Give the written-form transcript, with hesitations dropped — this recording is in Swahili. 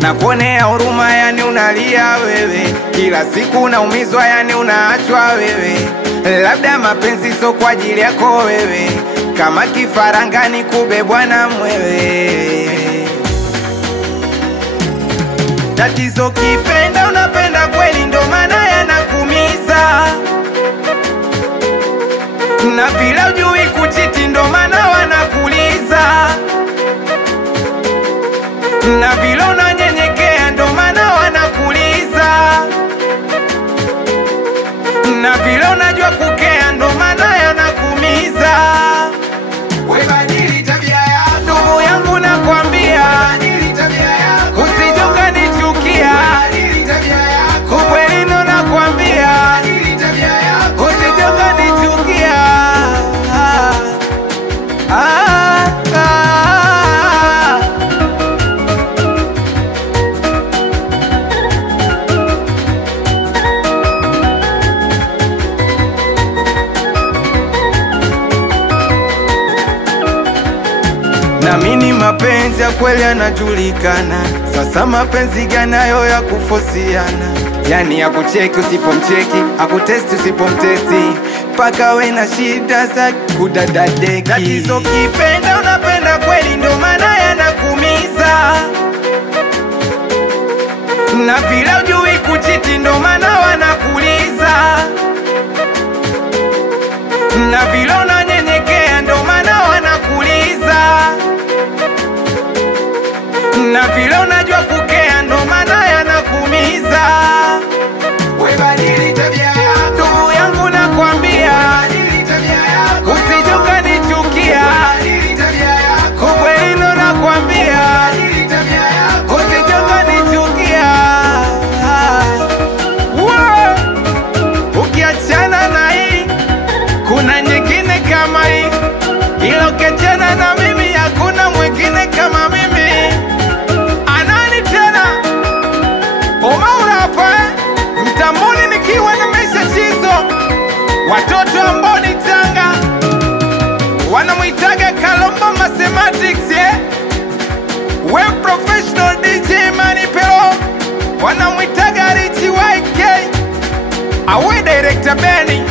Na kuonea huruma yani unalia wewe, kila siku unaumizwa yani unaachwa wewe. Labda mapenzi so kwa ajili yako wewe, kama kifarangani kubebwa na mwewe. Tatizo kipenda unapenda kweli, ndo maana yanakumiza. Na bila ujui kuchiti, ndo maana wanakuliza. Na bila unanyenyekea, ndo maana wanakuliza. Na bila unajua kukea, ndo maana yanakumiza. We badili tabia yako, ndugu yangu nakwambia, badili tabia yako, usije ukanichukia. badili tabia yako, Ukweli ndo nakwambia, badili tabia yako, usije ukanichukia. Naamini mapenzi ya kweli yanajulikana. Sasa mapenzi gani hayo ya kufosiana? Yani ya kucheki usipomcheki, akutesti usipomtesti, paka we na shida za kudadadeki. Tatizo kipenda unapenda kweli, ndo maana yanakumiza. Na bila ujui kuchiti, ndo maana wanakuliza. Na bila unanyenyekea, ndo maana wanakuliza. Na vile unajua kukea, ndo maana yanakumiza. we badili tabia yako, Ndugu yangu nakwambia, badili tabia yako, usije ukanichukia. badili tabia yako, Ukweli ndo nakwambia, badili tabia yako, usije ukanichukia. Ukiachana na hii, kuna nyingine kama hii. Ila ukiachana na mimi, hakuna mwingine kama mimi. Anani tena Omaura hapa Mtamboni, nikiwa na Mesha Chizo. Watoto ambao ni Tanga wanamuitaga Kalombo Mathematics, we professional DJ Manipelo wanamuitaga Richie YK, awe director Benny.